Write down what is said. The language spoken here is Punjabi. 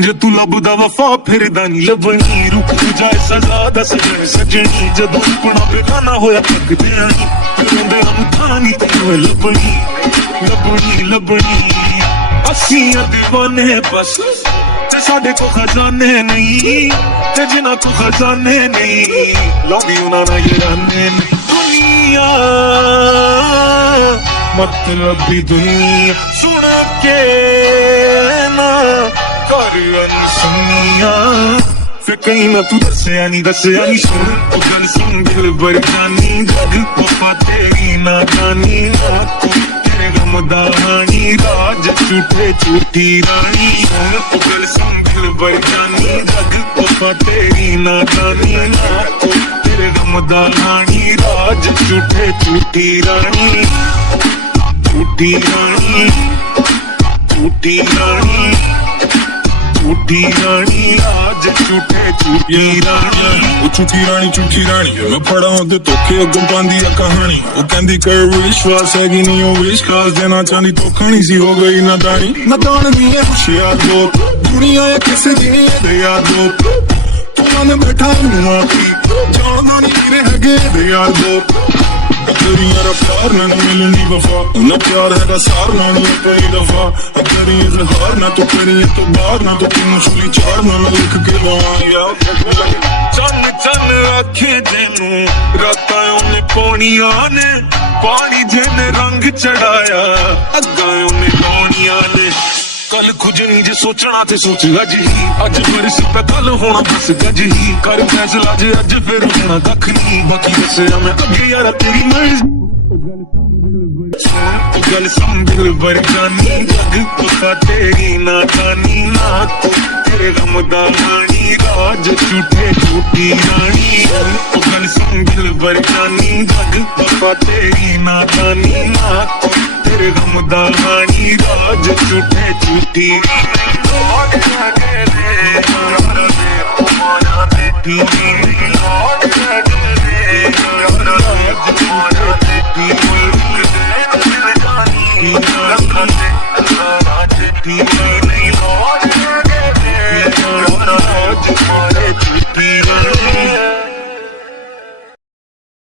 ਜੇ ਤੂੰ ਲੱਭਦਾ ਵਫਾ ਫਿਰਦਾ ਨੀ ਲੱਭਣੀ ਰੁਕ ਜਾਏ ਸਜ਼ਾ ਦੱਸ ਦੇ ਸਜਣੀ ਜਦੋਂ ਆਪਣਾ ਬੇਗਾਨਾ ਹੋਇਆ ਤੱਕਦੇ ਆਈ ਰੋਂਦੇ ਹਮ ਥਾਨੀ ਤੈਨੂੰ ਲੱਭਣੀ ਲੱਭਣੀ ਲੱਭਣੀ ਅਸੀਂ ਆ دیਵਾਨੇ ਬਸ ਤੇ ਸਾਡੇ ਕੋ ਖਜ਼ਾਨੇ ਨਹੀਂ ਤੇ ਜਿਨ੍ਹਾਂ ਕੋ ਖਜ਼ਾਨੇ ਨਹੀਂ ਲਾਉਂਦੀ ਉਹਨਾਂ ਨਾਲ ਯਾਰਾਨੇ ਦੁਨੀਆ ਮਤਲਬ ਦੀ ਦੁਨੀਆ ਸੁਣ ਕੇ ਨਾ ਕਰ ਅਨਸੁਨੀਆਂ ਫਿਰ ਕहीं ਨਾ ਤੂੰ ਦੱਸਿਆ ਨਹੀਂ ਸੁਣ ਉਹ ਗੱਲ ਸੁਣ ਦਿਲ ਭਰ ਜਾਨੀ ਜਗ ਪਪਾ ਤੇਰੀ ਨਾਦਾਨੀ ਨਾ ਤੂੰ ਤੇਰੇ ਗਮ ਦਾ ਹਾਣੀ ਰਾਜ ਝੂਠੇ ਝੂਠੀ ਰਾਣੀ ਉਹ ਗੱਲ ਸੁਣ ਦਿਲ ਭਰ ਜਾਨੀ ਜਗ ਪਪਾ ਤੇਰੀ ਨਾਦਾਨੀ ਨਾ ਤੂੰ ਤੇਰੇ ਗਮ ਦਾ ਹਾਣੀ ਰਾਜ ਝੂਠੇ ਝੂਠੀ ਰਾਣੀ ਝੂਠੀ ਰਾਣੀ ਝੂਠੀ ਰਾਣੀ ਝੂਠੀ ਰਾਣੀ ਰਾਜ ਝੂਠੇ ਝੂਠੀ ਰਾਣੀ ਉਹ ਝੂਠੀ ਰਾਣੀ ਮੈਂ ਫੜਾ ਉਹਦੇ ਧੋਖੇ ਅੱਗੋਂ ਪਾਉਂਦੀ ਆ ਕਹਾਣੀ ਉਹ ਕਹਿੰਦੀ ਕਰ ਵਿਸ਼ਵਾਸ ਹੈਗੀ ਨਹੀਂ ਉਹ ਵਿਸ਼ਵਾਸ ਦੇਣਾ ਚਾਹੁੰਦੀ ਧੋਖਾ ਨਹੀਂ ਸੀ ਹੋ ਗਈ ਨਾਦਾਨੀ ਨਾਦਾਨ ਨਹੀਂ ਹੈ ਹੁਸ਼ਿਆਰ ਲੋਕ ਦੁਨੀਆ ਹੈ ਕਿਸੇ ਦੀ ਨਹੀਂ ਦੇ ਯਾਰ ਲੋਕ ਤੂੰ ਨਾ ਬੈਠਾ ਨੂੰ ਆਪੀ ਜਾਣਦਾ ਨਹੀਂ ਰਹੇ ਹੈਗੇ ਦੇ ਯਾਰ ਲੋਕ ਤੇਰੀਆਂ ਦਾ ਪਿਆਰ ਨਾ ਮਿਲਣੀ ਵਫਾ ਨਾ ਪਿਆਰ ਹੈਗਾ ਸਾਰ ਨਾ ਕੋਈ ਦਫਾ ਤੇਰੀ ਇਜ਼ਹਾਰ ਨਾ ਤੂੰ ਕਰੀ ਤੋਂ ਬਾਹਰ ਨਾ ਤੂੰ ਮੁਸ਼ਕਿਲ ਚਾੜ ਨਾ ਲਿਖ ਕੇ ਲਾਇਆ ਚੰਨ ਚੰਨ ਆਖੇ ਤੈਨੂੰ ਰਾਤਾਂ ਉਹਨੇ ਪੌਣੀਆਂ ਨੇ ਪਾਣੀ ਜਿਹਨੇ ਰੰਗ ਚੜਾਇਆ ਅੱਗਾਂ ਉਹਨੇ ਲਾਉਣੀਆਂ ਨੇ ਕੱਲ ਕੁਝ ਨਹੀਂ ਜੇ ਸੋਚਣਾ ਤੇ ਸੋਚ ਅੱਜ ਹੀ ਅੱਜ ਬਰਸ ਪੈ ਕੱਲ ਹੋਣਾ ਬਸ ਗੱਜ ਹੀ ਕਰ ਫੈਸਲਾ ਜੇ ਅੱਜ ਫਿਰ ਹੋਣਾ ਕੱਖ ਨਹੀਂ ਬਾਕੀ ਦੱਸਿਆ ਮੈਂ ਅੱਗੇ ਯਾਰ ਤੇਰੀ ਮਰਜ਼ੀ ਉਹ ਗੱਲ ਸੰਭਲ ਵਰ ਜਾਨੀ ਜਗ ਪਪਾ ਤੇਰੀ ਨਾਦਾਨੀ ਨਾ ਤੂੰ ਤੇਰੇ ਗਮ ਦਾ ਹਾਣੀ ਰਾਜ ਝੂਠੇ ਝੂਠੀ ਰਾਣੀ ਉਹ ਗੱਲ ਸੰਭਲ ਵਰ ਜਾਨੀ ਜਗ ਪਪਾ ਤੇਰੀ ਨਾਦਾਨੀ ਨਾ ਤੂੰ ਤੇਰੇ ਗਮ ਦਾ ਹਾਣੀ ਰਾਜ ਝੂਠੇ ਝੂਠੀ ਰਾਣੀ